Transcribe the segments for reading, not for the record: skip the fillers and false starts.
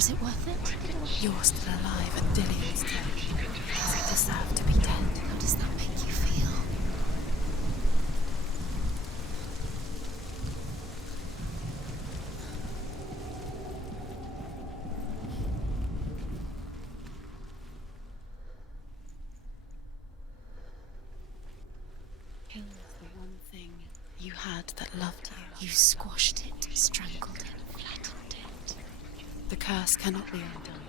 Was it worth it? You're still alive and Dillian's dead. Does he deserve to be dead? How does that make you feel? Killed the one thing you had that loved you. You squashed it, strangled it, flattened it. The curse cannot be undone.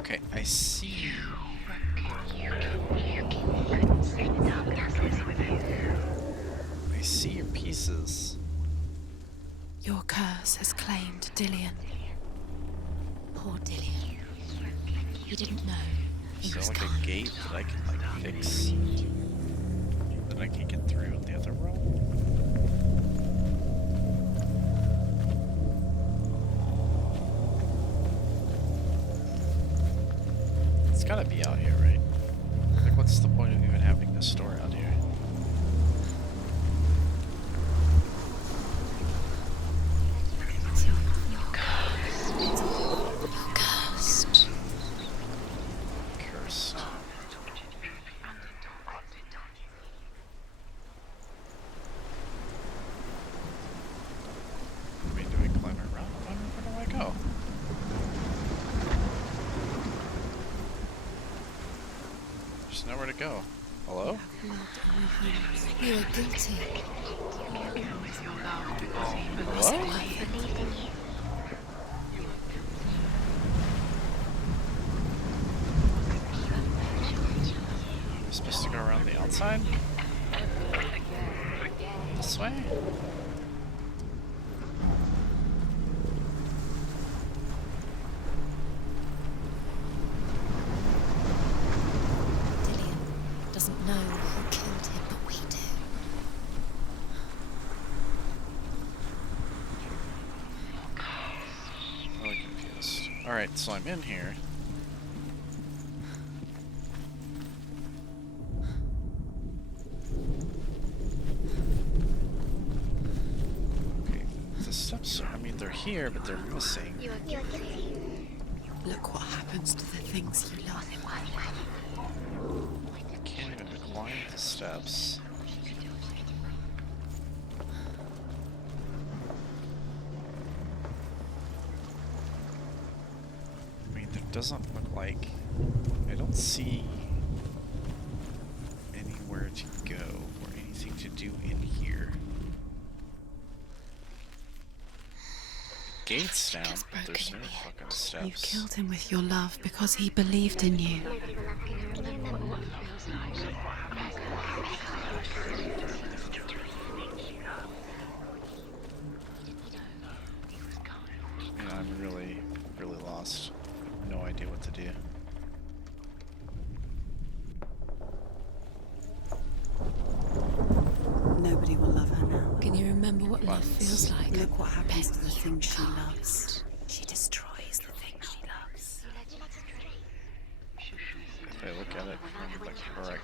Okay, I see you. I see your pieces. Your curse has claimed Dillian. Poor Dillian. You didn't know. He Is there was like kind. a gate that I can like fix? That I can get through the other room? It's gotta be out here, right? Like, what's the point of even having this store out here? Cursed. Cursed. I mean, do we climb around? Where do I go? There's nowhere to go. Hello? You are guilty. What? Am I supposed to go around the outside? This way? Dillian doesn't know who killed him, but we do. Really confused. Alright, so I'm in here. Okay, the steps are, I mean, they're here, but they're missing. Look what happens to the things you love. I can't even climb the steps. I mean, there doesn't look like... I don't see anywhere to go or anything to do in here. Gates down, but there's no fucking steps. You killed him with your love because he believed in you. Yeah, I'm really, really lost. No idea what to do. Nobody will love her now. Can you remember what love Once. feels like? Look what happens to the things she loves. She destroys the things she loves. If I look at it from the correct...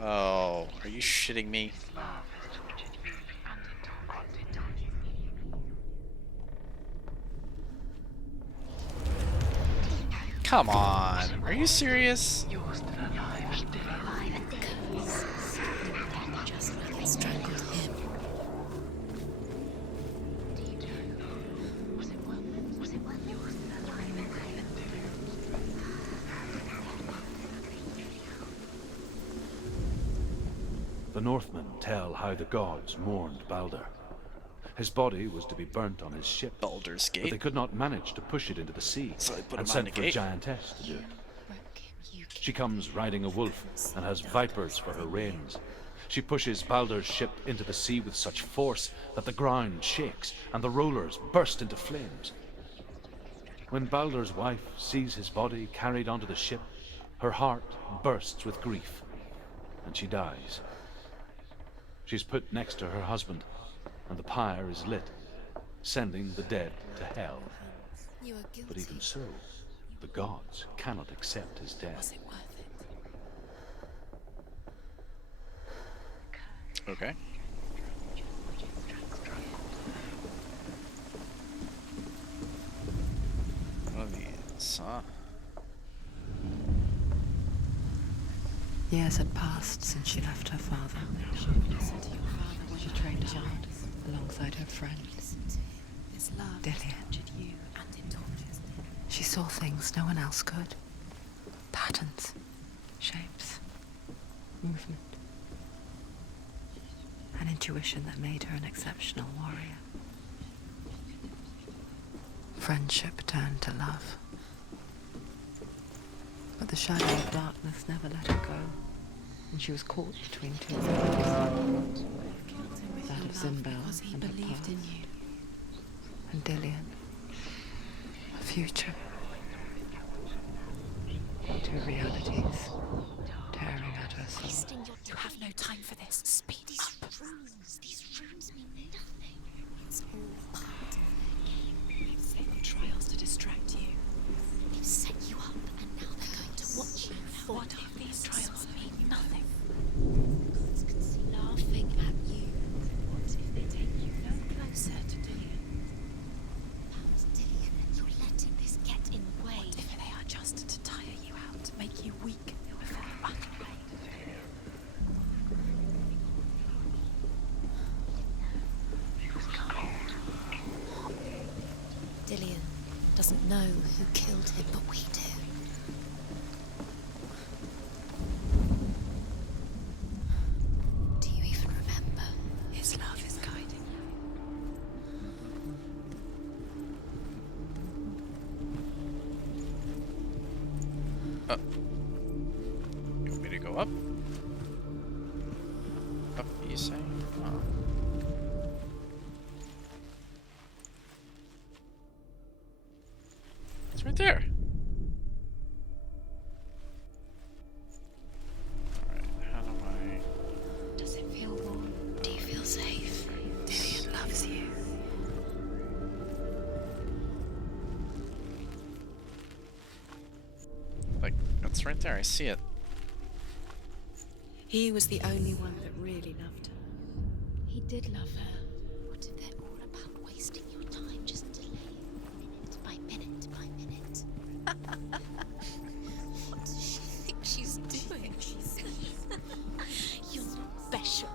Oh, are you shitting me? Come on, are you serious? Just like it strangled him. The Northmen tell how the gods mourned Balder. His body was to be burnt on his ship, Baldur's but they Gate. could not manage to push it into the sea, So they put and him on sent the for a gate. giantess to do it. She comes riding a wolf and has vipers for her reins. She pushes Balder's ship into the sea with such force that the ground shakes and the rollers burst into flames. When Balder's wife sees his body carried onto the ship, her heart bursts with grief, and she dies. She's put next to her husband, and the pyre is lit, sending the dead to hell. You are guilty. But even so, the gods cannot accept his Was death. it worth it? Okay. One of these, huh? Years had passed since she left her father. She trained hard alongside her friend, This love Dillian. has tortured you and it tortures me. She saw things no one else could. Patterns, shapes, movement. An intuition that made her an exceptional warrior. Friendship turned to love. But the shadow of darkness never let her go, and she was caught between two worlds. That of Zimbel Because he and her believed past, in you. and Dillian, a future. Two realities tearing at her soul. You have no time for this. Speed up. These runes mean nothing. It's all part of their game. They've set your trials to distract you. They've set you up, and now they're going to watch you. What if these trials mean nothing? Laughing at you. What if they take you no closer to Dillian? About Dillian, and you're letting this get in the way. What if they are just to tire you out, to make you weak before utterly? Dillian doesn't know who killed him, but we do. Do you even remember? His love is guiding you. You want me to go up? Up, you say? Oh. It's right there. Alright, how do I... Does it feel warm? Do you feel safe? Dillian loves you. Like, it's right there, I see it. He was the only one that really loved her. He did love her. What if they're all about wasting your time, just delaying minute by minute by minute? What does she think she's doing? You're special.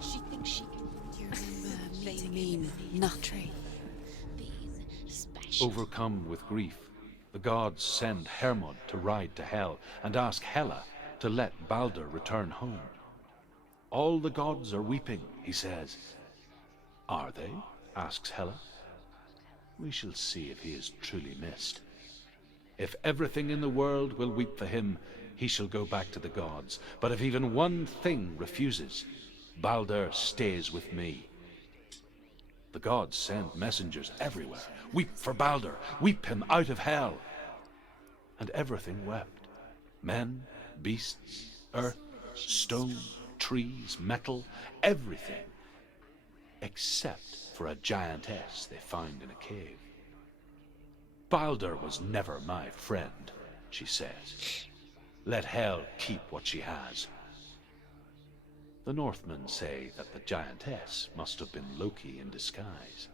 She thinks she can. You remember they mean nothing. Being special. Overcome with grief, the gods send Hermod to ride to Hell and ask Hela to let Balder return home. All the gods are weeping, he says. Are they? Asks Hela. We shall see if he is truly missed. If everything in the world will weep for him, he shall go back to the gods. But if even one thing refuses, Balder stays with me. The gods send messengers everywhere. Weep for Balder, weep him out of Hell. And everything wept. Men, beasts, earth, stone, trees, metal, everything. Except for a giantess they find in a cave. Balder was never my friend, she says. Let Hel keep what she has. The Northmen say that the giantess must have been Loki in disguise.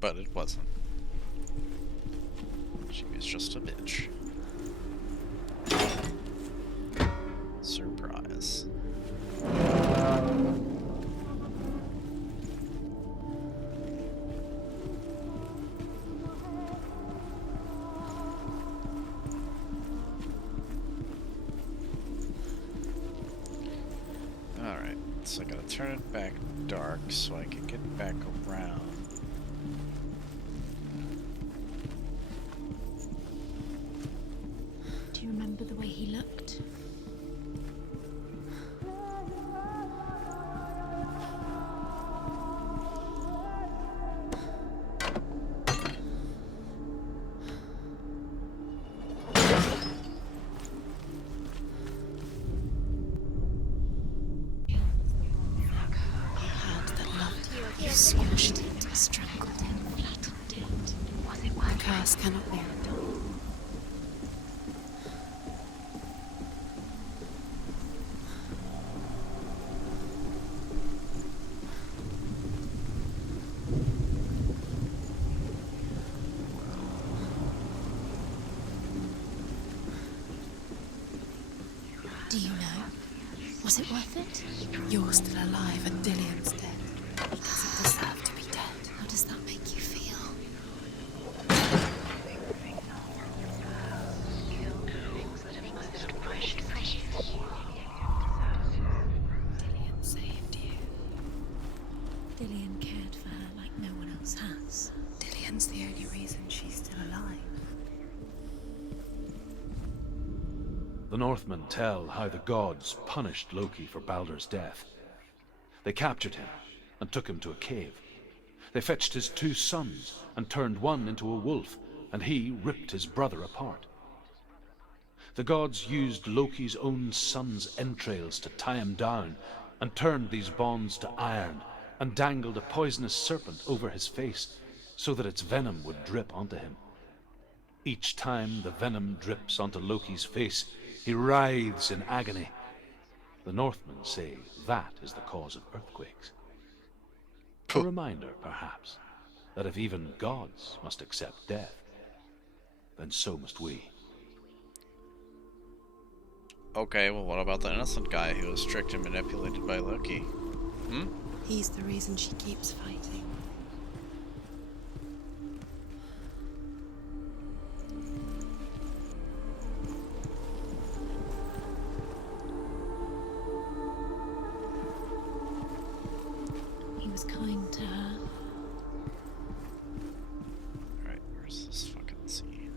But it wasn't. She was just a bitch. Surprise. Alright, so I gotta turn it back dark so I can get back around. Do you remember the way he looked? You squashed it, strangled it, flattened it. Was it worth The curse cannot be undone. Was it worth it? You're still alive and Dillian's dead. He doesn't deserve to be dead. How does that make you feel? Dillian saved you. Dillian cared for her like no one else has. Dillian's the only reason she's still alive. The Northmen tell how the gods punished Loki for Baldur's death. They captured him and took him to a cave. They fetched his 2 sons and turned one into a wolf, and he ripped his brother apart. The gods used Loki's own son's entrails to tie him down and turned these bonds to iron and dangled a poisonous serpent over his face so that its venom would drip onto him. Each time the venom drips onto Loki's face, he writhes in agony. The Northmen say that is the cause of earthquakes. A reminder, perhaps, that if even gods must accept death, then so must we. Okay, well, what about the innocent guy who was tricked and manipulated by Loki? He's the reason she keeps fighting. He was kind to her. Alright, where's this fucking sea?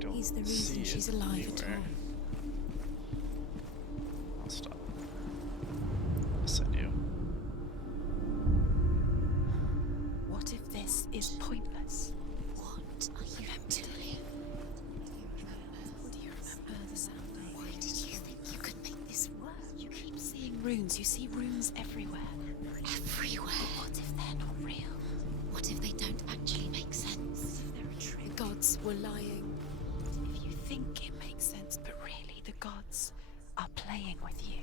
Don't He's the see reason it she's alive at anywhere. all. I'll stop. Yes, I do. What if this is pointless? What are you doing? Do you remember the sound I Why did you think you could make this work? You keep seeing runes. You see runes everywhere. Everywhere. What if they're not real? What if they don't actually make sense? They're a trick. The gods were lying. If you think it makes sense, but really the gods are playing with you.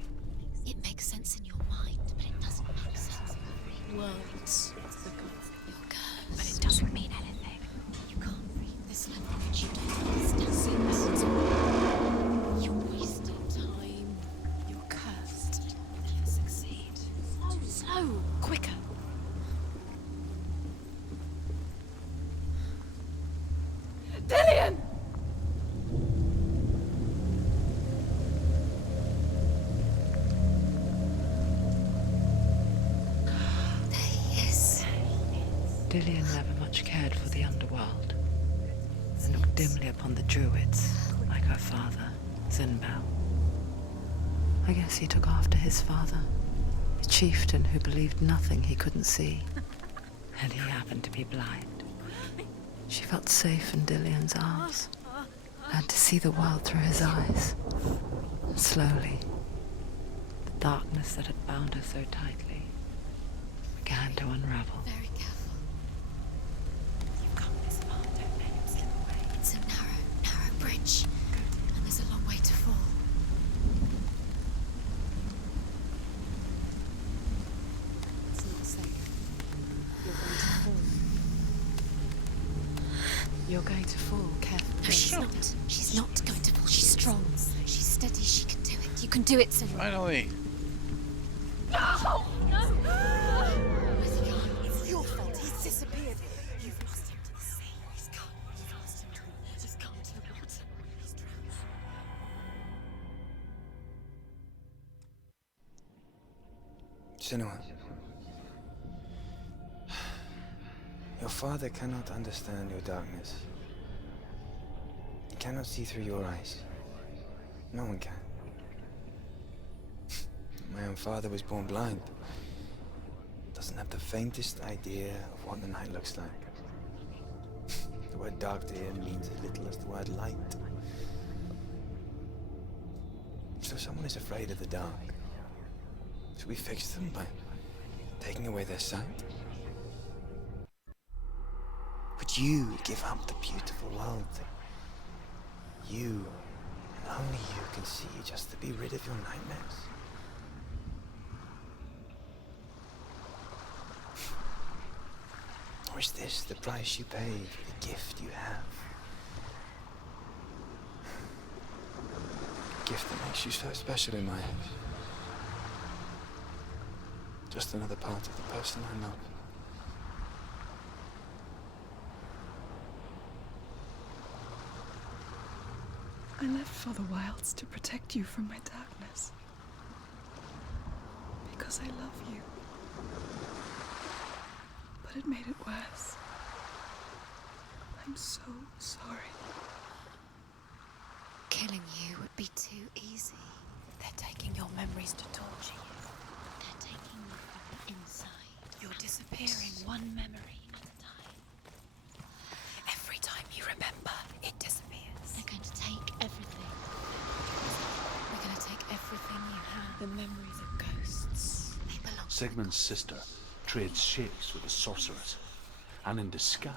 It makes sense in your mind, but it doesn't make sense in the real world. It's the gods. You're But cursed. it doesn't mean anything. You can't read this language. You don't understand. You're wasting time. You're cursed. You'll never succeed. Slow. Quicker. Dillian! There he is. Dillian never much cared for the underworld and looked dimly upon the druids, like her father, Zinbel. I guess he took after his father, a chieftain who believed nothing he couldn't see, and he happened to be blind. She felt safe in Dillian's arms, learned to see the world through his eyes, and slowly, the darkness that had bound her so tightly began to unravel. Very careful. You've come this far. Don't let him slip away. It's a narrow bridge. And there's a long way to fall. It's not safe. You're going to fall. Careful. No, she's not. She's not going to fall. She's strong. She's steady. She can do it. You can do it, Senua. Finally! Where's he gone? It's your fault. He's disappeared. You've lost him to the sea. He's gone. You've lost him to the He's gone to the water. He's drowned. Senua, your father cannot understand your darkness. He cannot see through your eyes. No one can. My own father was born blind. Doesn't have the faintest idea of what the night looks like. The word dark to him means as little as the word light. So someone is afraid of the dark. Should we fix them by taking away their sight? Would you give up the beautiful world that you, and only you, can see just to be rid of your nightmares? Or is this the price you pay for the gift you have? A gift that makes you so special in my eyes. Just another part of the person I love. I left for the wilds to protect you from my darkness. Because I love you. But it made it worse. I'm so sorry. Killing you would be too easy. They're taking your memories to torture you. They're taking you from the inside. You're disappearing one memory at a time. Every time you remember, it disappears. They're going to take everything. We're going to take everything you have. The memories of ghosts. They belong to Sigmund's sister trades shapes with a sorceress, and in disguise,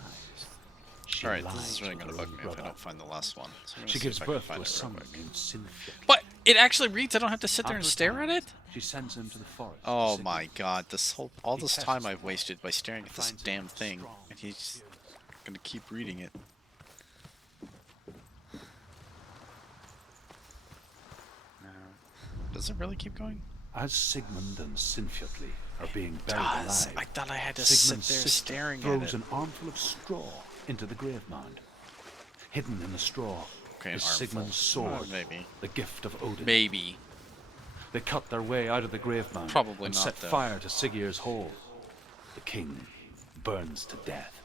she Alright, lies this is really with gonna her bug own me if I brother. don't find the last one. So I'm gonna She see gives if I can birth to find a it real son quick. named Sinfjot. What? It actually reads? I don't have to sit there and After a stare at time, it? She sends him to the forest. to Oh Sigmund. my god, all He this tests time I've the wasted by staring at this finds it damn thing, strong. and he's gonna keep reading it. Does it really keep going? As Sigmund and Sinfjotli are being buried Does. alive, I thought I had to Sigmund's sit there sister staring at throws it. an armful of straw into the grave mound. Hidden in the straw Okay, an is armful. Sigmund's sword, Maybe. the gift of Odin. Maybe. They cut their way out of the grave mound Probably and not, set though. fire to Siggeir's hole. The king burns to death.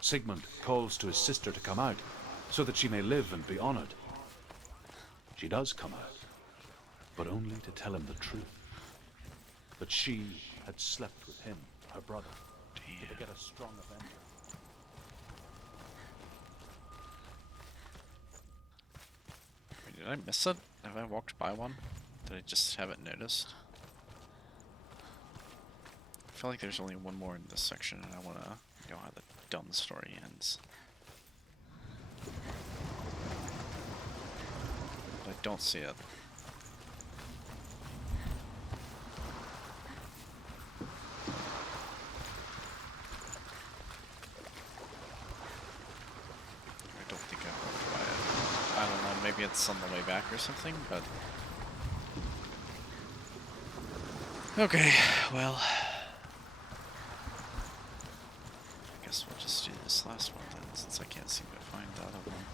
Sigmund calls to his sister to come out, so that she may live and be honored. She does come out, but only to tell him the truth. That she had slept with him, her brother, to beget a strong avenger. Wait, did I miss it? Have I walked by one? Did I just haven't noticed? I feel like there's only one more in this section, and I want to know how the dumb story ends. But I don't see it. I don't think I walked by it. I don't know, maybe it's on the way back or something, but... Okay, well... I guess we'll just do this last one then, since I can't seem to find the other one.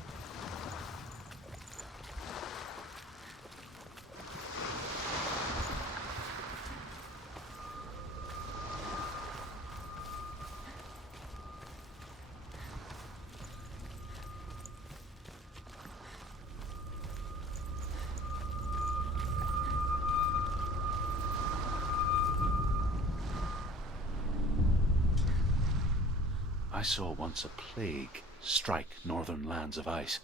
I saw once a plague strike northern lands of ice.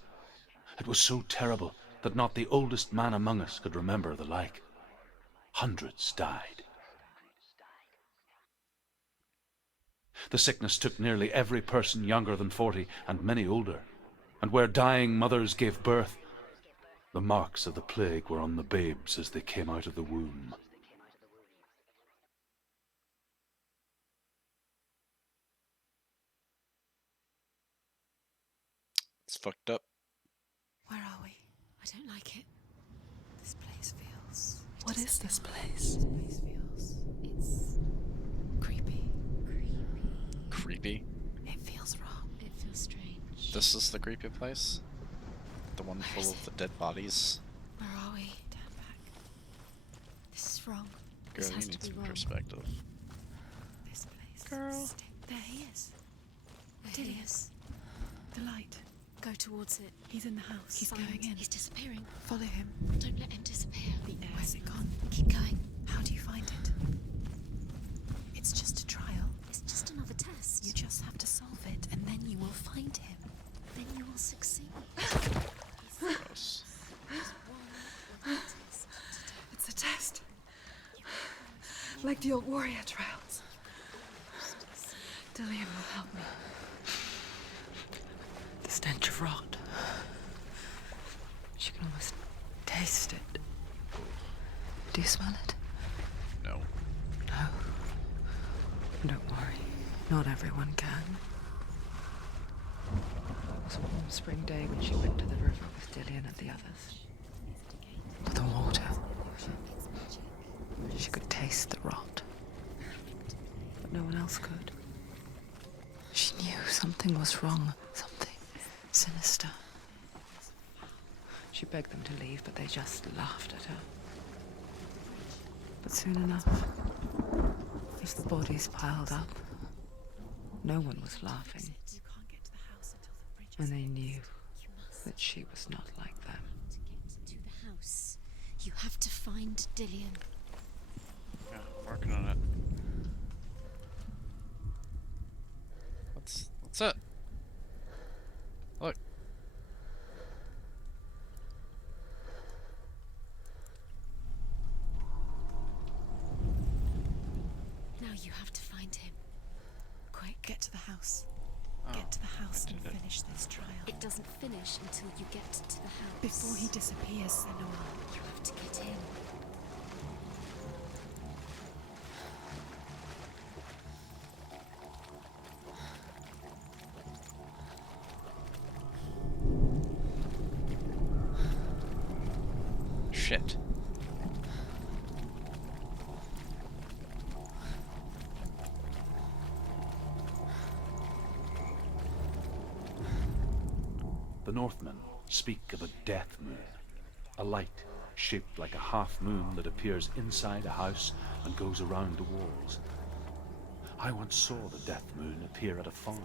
It was so terrible that not the oldest man among us could remember the like. Hundreds died. The sickness took nearly every person younger than 40 and many older, and where dying mothers gave birth, the marks of the plague were on the babes as they came out of the womb. It's fucked up. Where are we? I don't like it. This place feels... What is this place? This place feels... It's... creepy. Creepy. It feels wrong. It feels strange. This is the creepy place? The one Where full is of the dead bodies? Where are we? Turn back. This is wrong. Girl, This you has need to be some wrong. perspective. This place. Girl. There he is. There he is. The light. Go towards it. He's in the house. He's Find- going in. He's disappearing. Follow him. Don't let him disappear. The air. Where's it gone? Keep going. How do you find it? It's just a trial. It's just another test. You just have to solve it, and then you will find him. Then you will succeed. Gross. It's a test. Like the old warrior trials. Dillian will help me. The stench of rot. She can almost taste it. Do you smell it? No. No. Don't worry. Not everyone can. It was a warm spring day when she went to the river with Dillian and the others. But the water, she could taste the rot. But no one else could. She knew something was wrong, something sinister. She begged them to leave, but they just laughed at her. But soon enough, as the bodies piled up, no one was laughing. And they knew that she was not like them. To get to the house, you have to find Dillian. Yeah, working on it. What's it? Look. Now you have to find him. Quick, get to the house. Oh, Get to the house I and did it. finish this trial. It doesn't finish until you get to the house. Before he disappears, Senua. You have to get in. Shit. The Northmen speak of a death moon, a light shaped like a half moon that appears inside a house and goes around the walls. I once saw the death moon appear at a farm,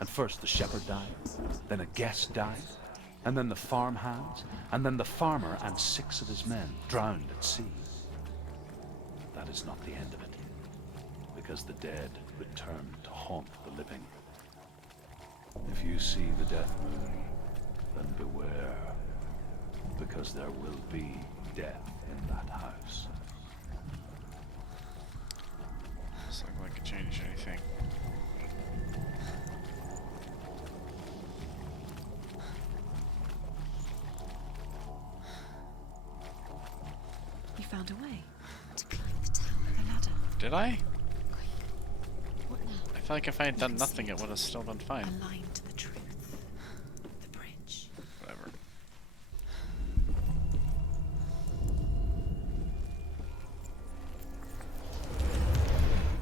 and first the shepherd died, then a guest died, and then the farmhands, and then the farmer and 6 of his men drowned at sea. That is not the end of it, because the dead return to haunt the living. If you see the death moon, then beware, because there will be death in that house. Looks like I could change anything. You found a way. To climb the tower. The ladder. Did I? What now? I feel like if I had done can nothing, see it would have still been fine. Aligned to the truth. The bridge. Whatever.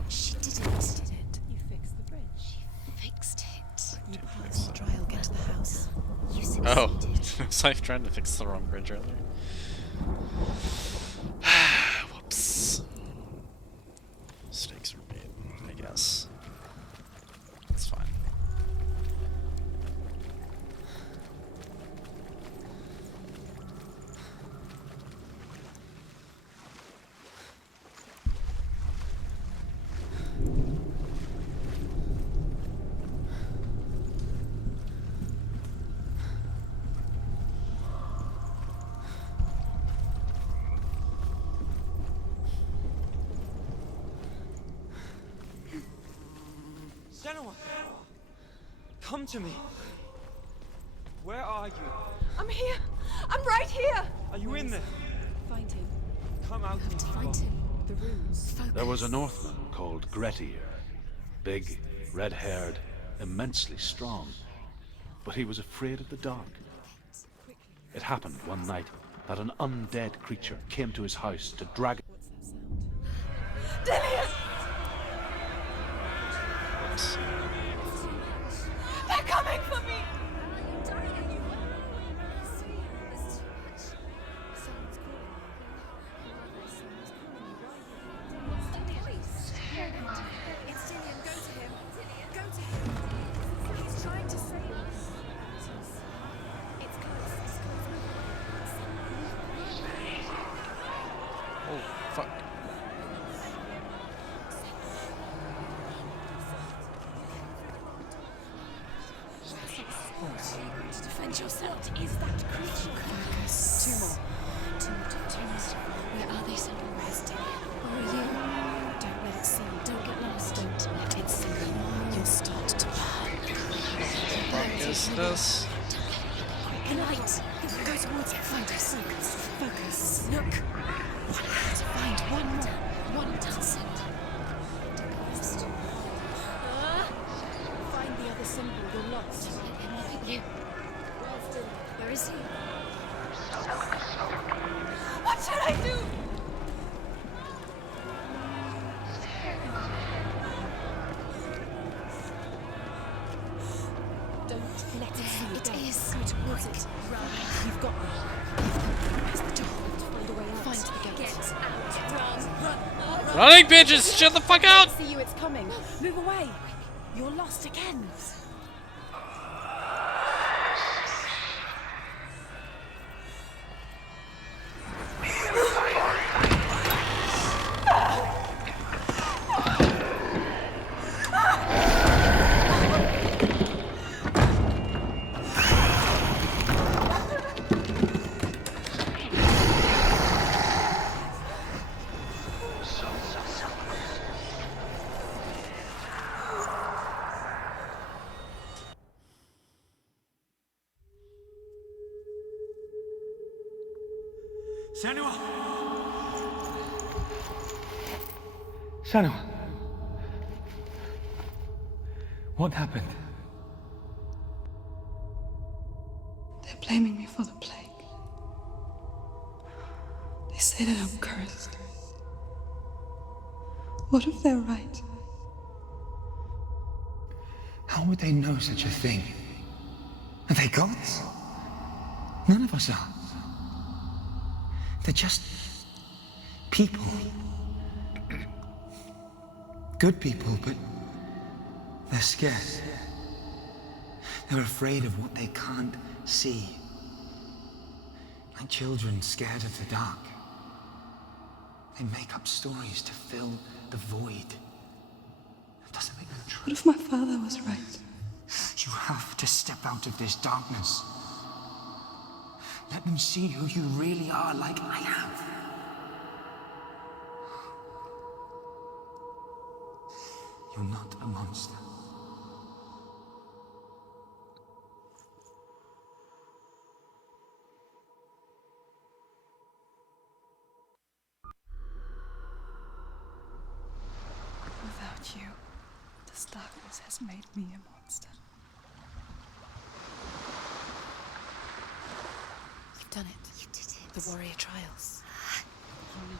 She did it. Did it. You fixed the bridge. She fixed it. You Did passed fix the it. trial. Get to the house. You Oh, succeeded. was I trying to fix the wrong bridge earlier? Whoops. Mistakes were made, I guess. It's fine. Senua! Come to me! Where are you? I'm here. I'm right here. Are you in there? Find him. Come out You have into to the find light. him. The runes. Focus. There was a Northman called Grettir, big, red-haired, immensely strong, but he was afraid of the dark. It happened one night that an undead creature came to his house to drag Dillian! Whoops. They're coming for me! Oh, fuck. Defend yourself. Is that creature? Focus. Two more. Two more. Where are they, Senua? Where's Dillian? Where are you? Don't let it see you. Don't get lost. Don't let it see you. You'll start to burn. What is this? The light. Go towards it. Find us. Focus. Look. One more. Find one more. One more. Doesn't. It is. Go towards it. Run. You've got me. Where's the door? Find a way out. Find the gate. Get out. Run. Running, bitches! Shut the fuck out! See you, it's coming. Move away. You're lost again. Senua! Senua! What happened? They're blaming me for the plague. They say that I'm cursed. What if they're right? How would they know such a thing? Are they gods? None of us are. They're just people. Good people, but they're scared. They're afraid of what they can't see. Like children scared of the dark. They make up stories to fill the void. That doesn't make them true. What if my father was right? You have to step out of this darkness. Let them see who you really are, like I have. You're not a monster. Without you, this darkness has made me a monster. You've done it. You did it. The warrior trials. You need